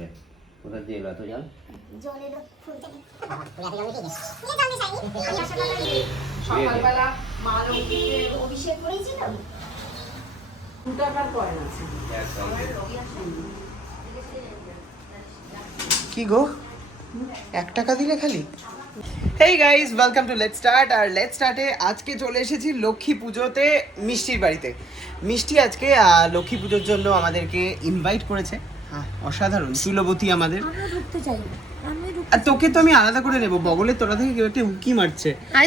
হচ্ছে। কোথা দিয়ে এলো এত জল? জল এলো ফুল থেকে। সকালবেলা মা লক্ষ্মীকে অভিষেক করেছিল। 2 টাকার কয়েন আছে। কি গো 1 টাকা দিলে খালি? Hey guys, welcome to let's start. আর লেটস স্টার্টে আজকে চলে এসেছি লক্ষ্মী পুজোতে মিষ্টির বাড়িতে। মিষ্টি আজকে লক্ষ্মী পুজোর জন্য আমাদেরকে ইনভাইট করেছে। অসাধারণ তুলবতী আমাদের। আমরা ঢুকতে চাই না। আর তোকে তো আমি আলাদা করে নেবো, বগলের তোরা থেকে কেউ একটা উকি মারছে। হ্যাঁ।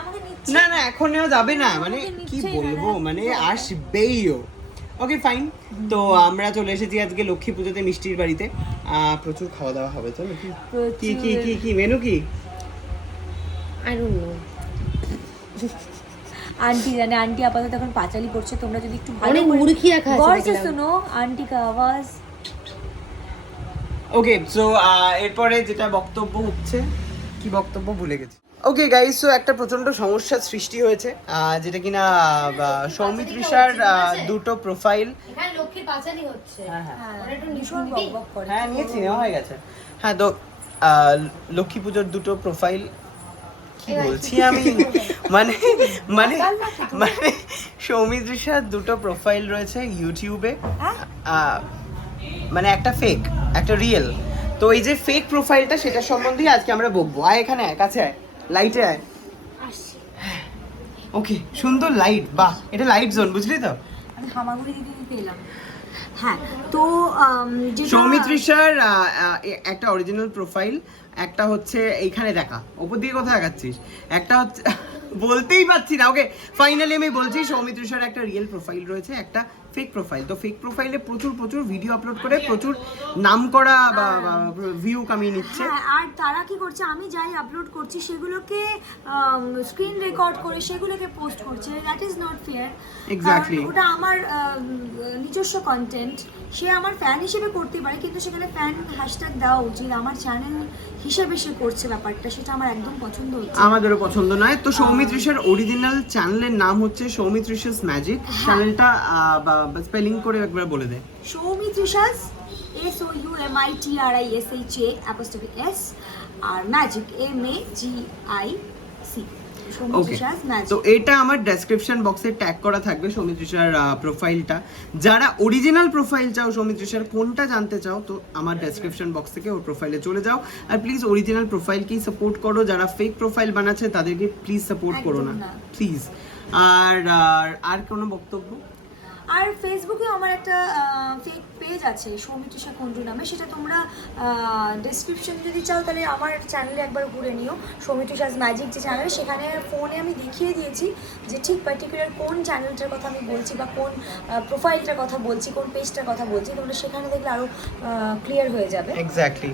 আমাকে নিচ্ছে না না, এখন নেওয়া যাবে না, মানে কি বলবো, মানে আসবেই ও। Okay fine. তো আমরা চলে এসেছি আজকে লক্ষ্মী পুজোতে মিষ্টির বাড়িতে। প্রচুর খাওয়া দাওয়া হবে তো নাকি? কি কি কি কি মেনু কি? I don't know. आंटी जाने आंटी आपातत এখন পাঁচালি করছে। তোমরা যদি একটু ভালো করে মুরগিয়া খাচ্ছে গौर से सुनो आंटी का आवाज। ওকে সো এরপরে যেটা বক্তব্য হচ্ছে, কি বক্তব্য ভুলে গেছি। ওকে গাইস, সো একটা প্রচন্ড সমস্যার সৃষ্টি হয়েছে, যেটা কিনা সৌমিত্রিষার দুটো প্রোফাইল। এখানে লক্ষ্মীর পাঁচালি হচ্ছে। হ্যাঁ ওরা একটু নিশুন বকবক করে। হ্যাঁ নিয়েছি, নেওয়া হয়ে গেছে। হ্যাঁ তো লক্ষ্মী পুজোর দুটো প্রোফাইল, কি বলছি আমি, মানে মানে মানে সৌমিত্রিষার দুটো প্রোফাইল রয়েছে ইউটিউবে, মানে একটা ফেক একটা রিয়েল। তো এই যে ফেক প্রোফাইলটা, সেটা সম্বন্ধে আজকে আমরা বকবো। আয় এখানে আয়, কাছে আয়, লাইটে আয়। ওকে, সুন্দর লাইট, বাহ, এটা লাইট জোন, বুঝলি তো? আমি হামাগুড়ি দিতে পেলাম। হ্যাঁ তো সৌমিত্রিষার একটা অরিজিনাল প্রোফাইল, একটা হচ্ছে এইখানে দেখা, ওপর দিকে কোথায় দেখাচ্ছিস, একটা হচ্ছে বলতেই পারছি না। ওকে ফাইনালি আমি বলছি, সৌমিত্রিষার একটা রিয়েল প্রোফাইল রয়েছে, একটা ফেক প্রোফাইল। তো ফেক প্রোফাইলে প্রচুর প্রচুর ভিডিও আপলোড করে প্রচুর নাম করা বা ভিউ কামিয়ে নিচ্ছে। হ্যাঁ, আর তারা কি করছে, আমি যাই আপলোড করছি সেগুলোকে স্ক্রিন রেকর্ড করে সেগুলোকে পোস্ট করছে। That is not fair. Exactly, ওটা আমার নিজস্ব কন্টেন্ট, সে আমার ফ্যান হিসেবে করতে পারে, কিন্তু সেখানে ফ্যান হ্যাশট্যাগ দেওয়া উচিত। আমার চ্যানেল হিসেবে সে করছে ব্যাপারটা, সেটা আমার একদম পছন্দ হচ্ছে। আমাদেরও পছন্দ নয়। তো সৌমিত্রিষার অরিজিনাল চ্যানেলের নাম হচ্ছে সৌমিত্রিষাস ম্যাজিক। চ্যানেলটা স্পেলিং করে একবার বলে দে। সৌমিত্রিষাস SOUMITRISHA_S আর ম্যাজিক MAGIC। ওকে, তো এটা আমার ডেসক্রিপশন বক্সে ট্যাগ করা থাকবে সৌমিত্রিষার প্রোফাইলটা। যারা অরিজিনাল প্রোফাইল চাও সৌমিত্রিষার, কোনটা জানতে চাও, তো আমার ডেসক্রিপশন বক্স থেকে ওর প্রোফাইলে চলে যাও। আর প্লিজ অরিজিনাল প্রোফাইলকেই সাপোর্ট করো, যারা ফেক প্রোফাইল বানাচ্ছে তাদেরকে প্লিজ সাপোর্ট করো না প্লিজ। আর আর কোনো বক্তব্য? আর ফেসবুকে আমার একটা ফেক পেজ আছে সৌমিত্রিষা কুণ্ডু নামে, সেটা তোমরা ডেসক্রিপশন যদি চাও তাহলে আমার চ্যানেলে একবার ঘুরে নিও। সৌমিত্রিষাস ম্যাজিক যে চ্যানেল, সেখানে ফোনে আমি দেখিয়ে দিয়েছি যে ঠিক পার্টিকুলার কোন চ্যানেলটার কথা আমি বলছি বা কোন প্রোফাইলটার কথা বলছি, কোন পেজটার কথা বলছি। তোমরা সেখানে দেখলে আরও ক্লিয়ার হয়ে যাবে। এক্স্যাক্টলি।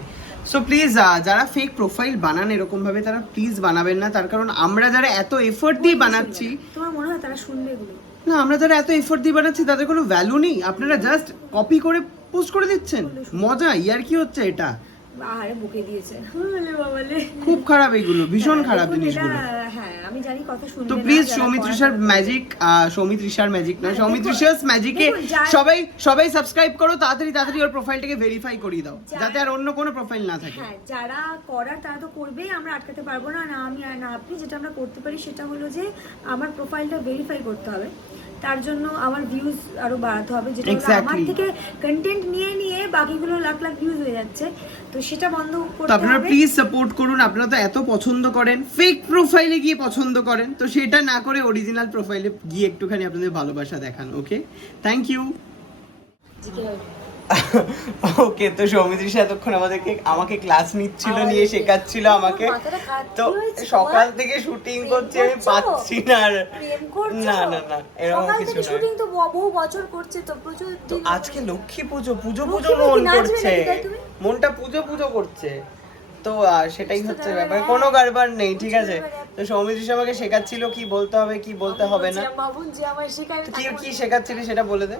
সো প্লিজ যারা ফেক প্রোফাইল বানান এরকম ভাবে, তারা প্লিজ বানাবেন না। তার কারণ আমরা যারা এত এফোর্ট দিয়ে বানাচ্ছি, তোমার মনে হয় তারা শুনবে এগুলো? না, আমরা যারা এত এফোর্ট দিয়ে বানাচ্ছি তাদের কোনো ভ্যালু নেই। আপনারা জাস্ট কপি করে পোস্ট করে দিচ্ছেন। মজা ইয়ার কি হচ্ছে এটা? আরে বুকে দিয়েছে বাবালে, খুব খারাপ এগুলো, ভীষণ খারাপ জিনিসগুলো। হ্যাঁ আমি জানি কথা শুনবে তো না। প্লিজ সৌমিত্রিষার ম্যাজিক, সৌমিত্রিষার ম্যাজিক না, সৌমিত্রিষাস ম্যাজিকে সবাই সাবস্ক্রাইব করো তাড়াতাড়ি ওর প্রোফাইলটাকে ভেরিফাই করিয়ে দাও, যাতে আর অন্য কোনো প্রোফাইল না থাকে। হ্যাঁ, যারা করার তারা তো করবেই, আমরা আটকাতে পারবো না। না আমি আর না আপনি, যেটা আমরা করতে পারি সেটা হলো যে আমার প্রোফাইলটা ভেরিফাই করতে হবে। তার জন্য আমার ভিউজ আরো বাড়াতে হবে, যেটা হলো আমার থেকে কন্টেন্ট নিয়ে বাকিগুলো লাখ লাখ ভিউজ হয়ে যাচ্ছে। তো সেটা বন্ধ করতে হবে। আপনারা প্লিজ সাপোর্ট করুন। আপনারা তো এত পছন্দ করেন, ফেক প্রোফাইলে গিয়ে পছন্দ করেন, তো সেটা না করে অরিজিনাল প্রোফাইলে গিয়ে একটুখানি আপনাদের ভালোবাসা দেখান। ওকে, থ্যাংক ইউ। ওকে, তো সৌমিত্রিষা এতক্ষণ আমাকে ক্লাস নিচ্ছিল, নিয়ে শেখাচ্ছিল আমাকে। তো সকাল থেকে শুটিং করছি, আমি পাচ্ছি না। আর না না না, এরকম কিছু না। শুটিং তো বহু বছর করছে, তো প্রচুর। তো আজকে লক্ষ্মী পুজো মন করছে, মনটা পুজো করছে। তো সেটাই হচ্ছে ব্যাপার, কোনো কারবার নেই, ঠিক আছে? তো সৌমিত্রিষা আমাকে শেখাচ্ছিল কি বলতে হবে কি বলতে হবে না। কি শেখাচ্ছিলি সেটা বলে দে।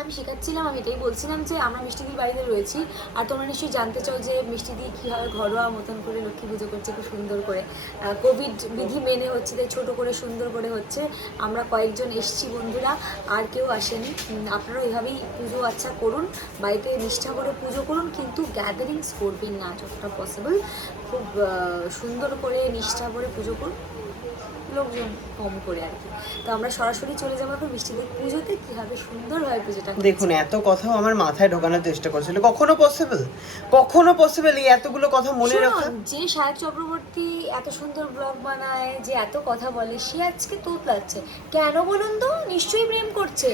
আমি শেখাচ্ছিলাম, আমি এটাই বলছিলাম যে আমরা মিষ্টিদির বাড়িতে রয়েছি, আর তোমরা নিশ্চয়ই জানতে চাও যে মিষ্টিদি কীভাবে ঘরোয়া মতন করে লক্ষ্মী পুজো করছে খুব সুন্দর করে। কোভিড বিধি মেনে হচ্ছে, তাই ছোটো করে সুন্দর করে হচ্ছে। আমরা কয়েকজন এসছি বন্ধুরা, আর কেউ আসেনি। আপনারাও এইভাবেই পুজো আচ্ছা করুন, বাড়িতে নিষ্ঠা করে পুজো করুন, কিন্তু গ্যাদারিংস করবেন না যতটা পসিবল। খুব সুন্দর করে নিষ্ঠা করে পুজো করুন, লোকজন কম করে আর কি। তো আমরা সরাসরি চলে যাবো এখন মিষ্টিদের পুজোতে, কীভাবে সুন্দরভাবে পুজোটা করছে। দেখুন এত কথাও আমার মাথায় ঢোকানোর চেষ্টা করছিল, কখনো পসিবল এই এতগুলো কথা মনে রাখা? যে সায়ক চক্রবর্তী এত সুন্দর ব্লগ বানায়, যে এত কথা বলে, সে আজকে তোতলাচ্ছে কেন বলুন তো? নিশ্চয়ই প্রেম করছে।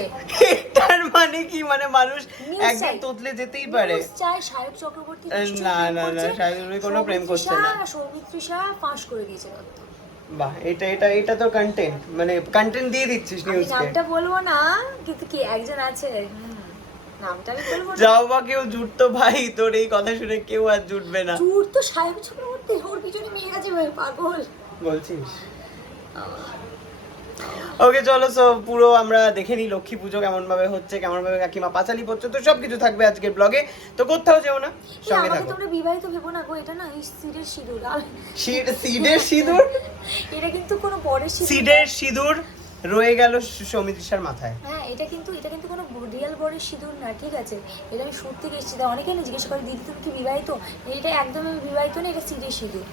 এটার মানে কি, মানে মানুষ News একদিন চাই। তোতলে যেতেই পারে? চাই সায়ক চক্রবর্তী না, সায়ক চক্রবর্তী কোনো প্রেম করছে না। সৌমিত্রিষা ফাঁস করে দিয়েছে তত্ত্ব। বাহ, এটা তো কন্টেন্ট, মানে কন্টেন্ট দিয়ে দিচ্ছিস আমি নিউজকে। নামটা বলবো না, কিন্তু কি একজন আছে, নামটা আমি বলবো না। যাও বা কেউ জুটতো ভাই, তোর এই কথা শুনে কেউ আর জুটবে না। চুর তো সায়ক চক্রবর্তী, ওর পিছনে মেয়ে আছে ভাই, পাগল বলছিস? ওকে চলো, সো পুরো আমরা দেখে নিই লক্ষ্মী পুজো কেমন ভাবে হচ্ছে, কেমন ভাবে কাকিমা পাঁচালি পড়ছে, তো সবকিছু থাকবে আজকের ব্লগে। তো কোথাও যেও না, সঙ্গে আমাকে থাকো। তোমরা বিবাহিত ভেবো না গো, এটা না এই সিডের সিঁদুর। সিডের সিঁদুর? এটা কিন্তু কোনো বরের সিঁদুর। সিডের সিঁদুর রয়ে গেল সৌমিত্রিষার মাথায়। হ্যাঁ, এটা কিন্তু কোনো রিয়েল বরের সিঁদুর না, ঠিক আছে? এটা আমি শুট থেকে এসেছি, অনেকে না জিজ্ঞেস করে দিদি তুমি কি বিবাহিত? এটা একদম আমি বিবাহিত না, এটা সিডের সিঁদুর।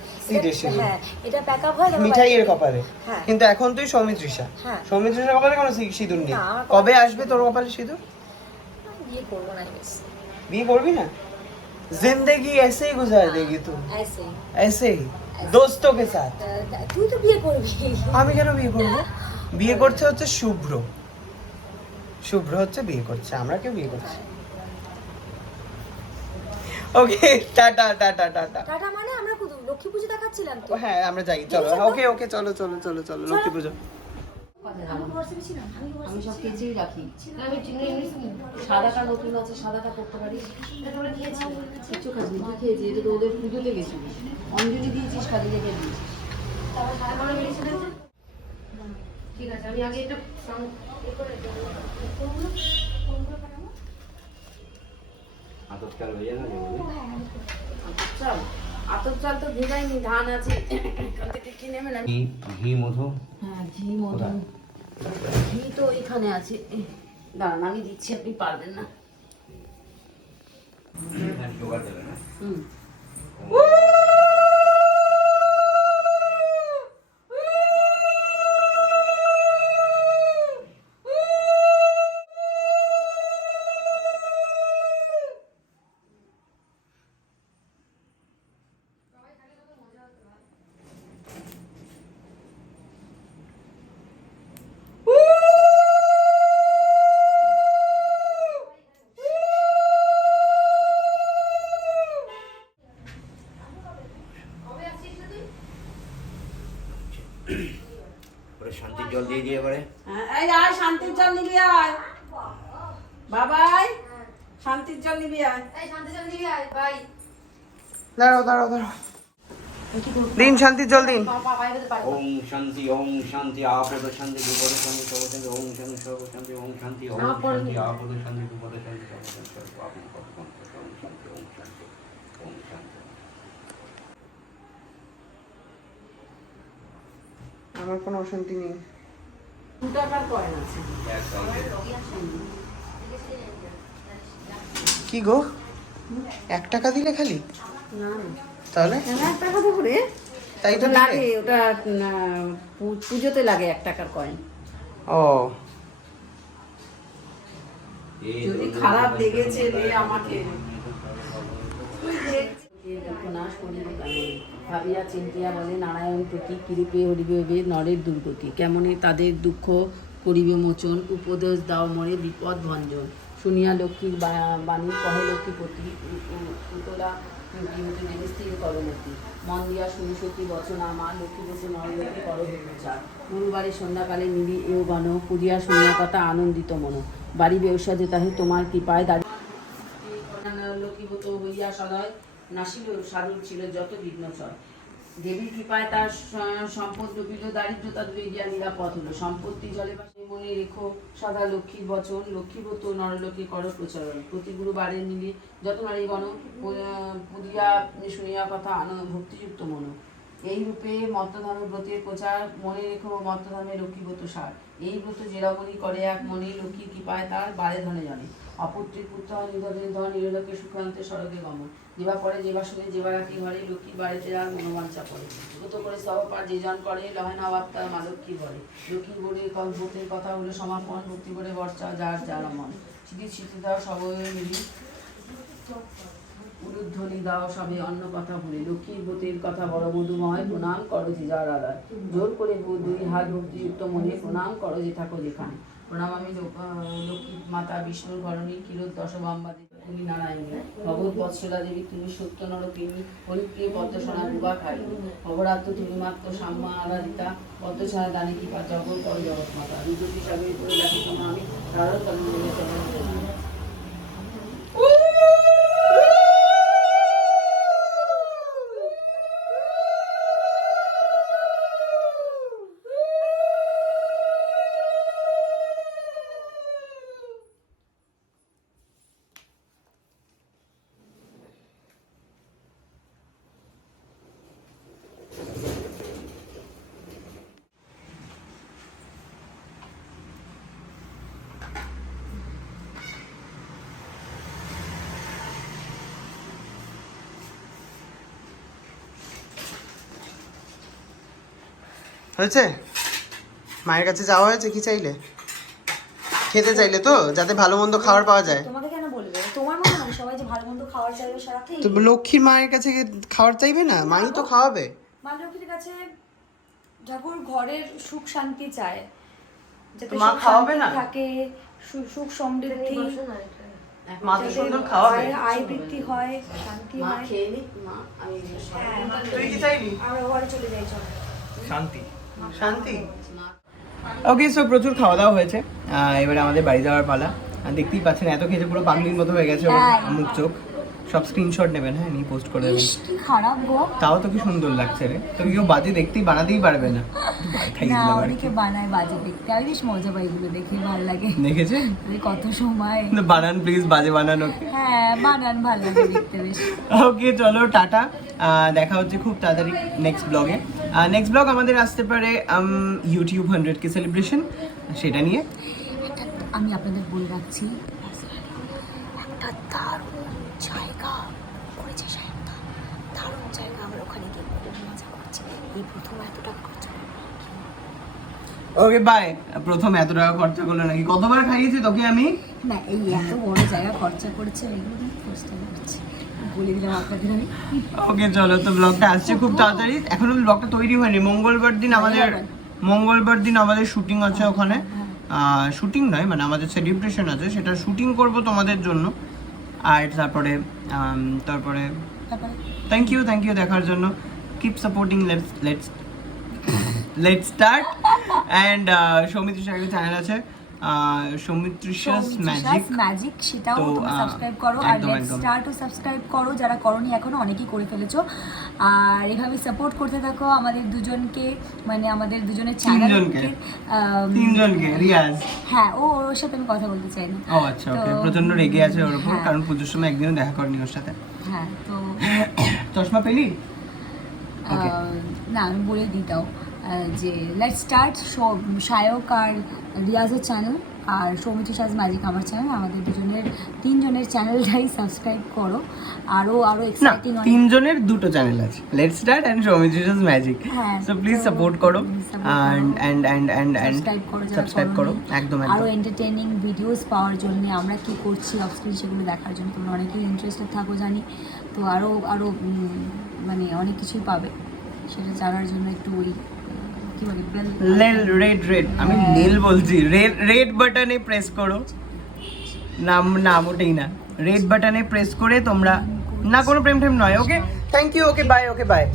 হ্যাঁ, এটা প্যাক আপ হয় মিঠাইয়ের কপালে। হ্যাঁ। কিন্তু এখন তুই সৌমিত্রিষা, হ্যাঁ। সৌমিত্রিষার কপালে কোনো সিঁদুর নেই। না, কবে আসবে তোর কপালে সিঁদুর? বিয়ে করবো না বেশ। বিয়ে করবি না? जिंदगी ऐसे ही गुजार देगी तू, ऐसे ऐसे ही दोस्तों के साथ। তুই তো বিয়ে করবি। আমি কেন বিয়ে করবো? বিয়ে করছে হচ্ছে শুভ্র, শুভ্র হচ্ছে বিয়ে করছে, আমরা কেউ বিয়ে করছি। ওকে, টাটা টাটা টাটা। টাটা মানে আমরা লক্ষ্মী পুজো দেখাচ্ছিলাম তো। হ্যাঁ আমরা যাই, চলো। ওকে চলো চলো চলো চলো, লক্ষ্মী পুজো। আমি সব কেচেই রাখি। আমি সাদাটা নতুন আছে, সাদাটা করতে পারি। কিছু খাসনি, কি খেয়েছি? এটা তো ওদের পুজোতে গেছিলি, অঞ্জলি দিয়েছিস, খালি রেখে দিয়েছিস। ঠিক আছে, আমি আগে এটা আতপ চাল হয়ে যায় না? চাল, আতপ চাল তো ভেজাইনি, ধান আছে এখান থেকে কিনে এনে। ঘি মধু। হ্যাঁ, ঘি মধু, ঘি তো এখানে আছে। দাঁড়ান আমি দিচ্ছি, আপনি পারবেন না। জোগাড় দেবে না? হুম। ওরে শান্তির জল দিয়ে দিয়ে এবারে। এই আয়, শান্তির জল নিবি আয় বাবাই, শান্তির জল নিবি আয়। দাঁড়াও দাঁড়াও দাঁড়াও, দিন শান্তির জল দিন। ওম শান্তি আপদ শান্তি বিপদ শান্তি সর্ব শান্তি ওম শান্তি সর্ব শান্তি ওম শান্তি আপদ শান্তি বিপদ শান্তি সর্ব শান্তি আপদ শান্তি ওম শান্তি ওম শান্তি। আমার কোনো অশান্তি নেই। 2 টাকার কয়েন আছে। কি গো, 1 টাকা দিলে খালি? না তাহলে 1 টাকা দেবো রে? তাই তো লাগে, ওটা পুজোতে লাগে 1 টাকার কয়েন। ও, যদি খারাপ লেগেছে রে আমাকে। ভাবিয়া চিন্তিয়া বলে নারায়ণ প্রতি কৃপে হরিবে হইবে নরের দুর্গতি, কেমনে তাদের দুঃখ করিবে মোচন, উপদেশ দাও মরে বিপদ ভঞ্জন, শুনিয়া লক্ষ্মীর বাণী কহে লক্ষ্মীপতি, উতলা স্থির করমতি, মন দিয়া শুনি সতী বচন আমার, লক্ষ্মী বসে নরলোকে করো প্রচার, গুরুবারে সন্ধ্যাকালে মিলি এও বান, পুজিয়া শুনিয়া কথা আনন্দিত মন, বাড়ি ব্যবসা যে তাহে তোমার কৃপায় দাঁড়িয়ে লক্ষ্মীবত হইয়া সদয় নাসিল সারুর ছিল যত বিঘ্ন ছয়। দেবীর কৃপায় তার সম্পদ ডুবিল, দারিদ্রতা দূরে গিয়া নিরাপদ হলো। সম্পত্তি জলে ভাসে মনে রেখো সদা লক্ষ্মীর বচন, লক্ষ্মীব্রত নরলোকে কর প্রচলন। প্রতি গুরুবারে নিলে যত নারীগণ পুরিয়া শুনিয়া কথা আনন্দ ভক্তিযুক্ত মন। এই রূপে মত্তধর্ম ব্রতের প্রচার, মনে রেখো মত্তধর্মে লক্ষ্মীব্রত সার। এই ব্রত যে রমণী করে এক মনে, লক্ষ্মীর কৃপায় তার বারে ধনে জনে। অপুত্রীর পুত্র হয় নিধনের ধন, নিরলোকে সুখান্তে সড়কে গমন। যেবা পরে যেবা শুনে যেবা রাখি ঘরে, লক্ষ্মীর বাড়িতে আর মনোবাঞ্ছা পড়ে। ব্রত করে সবপার যে জন করে, লহে না বাপ্তা মা লক্ষ্মীর ঘরে। লক্ষ্মীর বোর্ডের ব্রতের কথা হলো সমাপন, ভক্তি করে বর্ষা যার যার মন। স্মৃতি স্মৃতি দাও সবই মিলি, উলুধ্বনি দাও সবে অন্য কথা ভুলে। লক্ষ্মীর ব্রতের কথা বড় মধুময়, প্রণাম করো যে যার আদায়। জোর করে দুই হাত ভক্তিযুক্ত মনে, প্রণাম করো যে থাকো যেখানে। প্রণাম আমি লক্ষ্মী মাতা বিষ্ণুর ঘরণী, ক্ষীরোদ্দশ বাম্বা দেবী তুমি নারায়ণী। ভগবত বৎসলা দেবী তুমি সত্য নরপিনী, হরিপ্রিয় পদ্মসনা বুবা খাই। অবরাত্র তুমি মাত্র সাম্মা আরাধিতা, পদ্মসনা দানে কৃপা জগৎ কর জগৎ মাতা। রুদ্রী সাগরে করে রাখি তোমার আমি, তারও চরণ হয়েছে? মায়ের কাছে যাওয়া হয়েছে কি চাইলে? খেতে চাইলে তো, যাতে ভালো মন্দ খাবার পাওয়া যায়। তোমাকে কেন বলবে? তোমার মনে হয় সবাই যে ভালো মন্দ খাবার চাইবে সারাতেই? তো লক্ষ্মীর মায়ের কাছে খাবার চাইবে না? মাই তো খাওয়াবে। মা লক্ষ্মীর কাছে ঠাকুর ঘরের সুখ শান্তি চায়, যাতে মা সুখ খাওয়াবে শান্তি না? থাকে, সুখ সমৃদ্ধি, মা তো সুন্দর খাওয়াবে। আয় বৃদ্ধি হয়, শান্তি মা হয়। খেয়ে নি মা, আমি হ্যাঁ, তুই কি চাইবি? আমরা ঘরে চলে যাই, চলো। শান্তি। শান্তি। মা ওকে, সো প্রচুর খাওয়া দাওয়া হয়েছে, এবারে আমাদের বাড়ি যাওয়ার পালা। দেখতেই পাচ্ছেন এত খেতে পুরো পাগলির মতো হয়ে গেছে ওর হ্যাঁ। মুখ চোখ। সব স্ক্রিনশট নেবেন, হ্যাঁ, নিয়ে পোস্ট করে দেবেন। ইস, কি খারাপ গো। তাও তো কি সুন্দর লাগছে রে, তো কেউ বাজে দেখতেই বানাতেই পারবে না। খাইয়ে না, দিলাম আর অনেকে কি। বানায় বাজে দেখতে, আমি বেশ মজা পাই এগুলো দেখে, ভালো লাগে। দেখেছে? এই কত সময়। বানান প্লিজ, বাজে বানানো। হ্যাঁ, বানান ভালো লাগে দেখতে বেশ। ওকে চলো, টাটা। দেখা হচ্ছে খুব তাড়াতাড়ি নেক্সট ব্লগে। নেক্সট ব্লগ আমাদের আসতে পারে ইউটিউব 100K সেলিব্রেশন, সেটা নিয়ে। আমি আপনাদের বলে রাখছি, একটা দারুণ জায়গা করেছে সাহেবটা, দারুণ জায়গা। আমরা ওখানে গিয়ে খুব মজা করছি। এই প্রথম এত টাকা খরচা করবো। Okay bye. প্রথম এত টাকা খরচা করলো নাকি? কতবার খাইয়েছি তোকে আমি? না, এই এত বড় জায়গা খরচা করেছে, এগুলো কিন্তু চেষ্টা করছি, বলে দিলাম আপনাদের আমি। ওকে চলো, তো ব্লগটা আসছে খুব তাড়াতাড়ি। এখনো ব্লগটা তৈরি হয়নি। মঙ্গলবার দিন আমাদের শুটিং আছে ওখানে। শুটিং নয়, মানে আমাদের সেলিব্রেশন আছে, সেটা শুটিং করব তোমাদের জন্য। আর তারপরে থ্যাংক ইউ দেখার জন্য। Keep supporting, let's start. And Soumitra একটা চ্যানেল আছে, সৌমিত্রিশাস ম্যাজিক, সেটাও তো, তোমরা সাবস্ক্রাইব করো। আর একদম, লেটস একদম। স্টার্টও সাবস্ক্রাইব করো, যারা করোনি এখনো, অনেকেই করে ফেলেছো। আর এভাবে সাপোর্ট করতে থাকো আমাদের দুজনকে, মানে আমাদের দুজনের চ্যানেলকে। তিনজনকে রিয়াজ। হ্যাঁ, ওর সাথে আমি কথা বলতে চাই না। ও আচ্ছা, ওকে। তো- প্রচন্ড রেগে আছে ওর উপর, হ্যাঁ। কারণ পুজোর সময় একদিনও দেখা করেনি ওর সাথে। হ্যাঁ, তো চশমা পেলি? Okay. না, আমি বলে দিতাও যে লেটস স্টার্ট সায়ক আর রিয়াজের চ্যানেল, আর সৌমিত্রিশাস ম্যাজিক আমার চ্যানেল। আমাদের তিনজনের চ্যানেলটাই সাবস্ক্রাইব করো। আরও না, এক্সাইটিং তিনজনের দুটো চ্যানেল আছে, লেটস স্টার্ট এন্ড সৌমিত্রিশাস ম্যাজিক। হ্যাঁ, সো প্লিজ তো সাপোর্ট করো support করো। and সাবস্ক্রাইব করো। একদম আরও একদম। এন্টারটেইনিং ভিডিওস পাওয়ার জন্য, আমরা কি করছি অফ স্ক্রিন সেগুলো দেখার জন্য তোমরা অনেকেই ইন্টারেস্টেড থাকো জানি। তো আরও মানে অনেক কিছুই পাবে, সেটা জানার জন্য একটু ওই কি বলে রেড আমি নীল বলছি, রেড বাটনে প্রেস করো। নাম ওটাই না, রেড বাটনে প্রেস করে তোমরা, না কোনো প্রেম নয়। ওকে, থ্যাংক ইউ, ওকে বাই।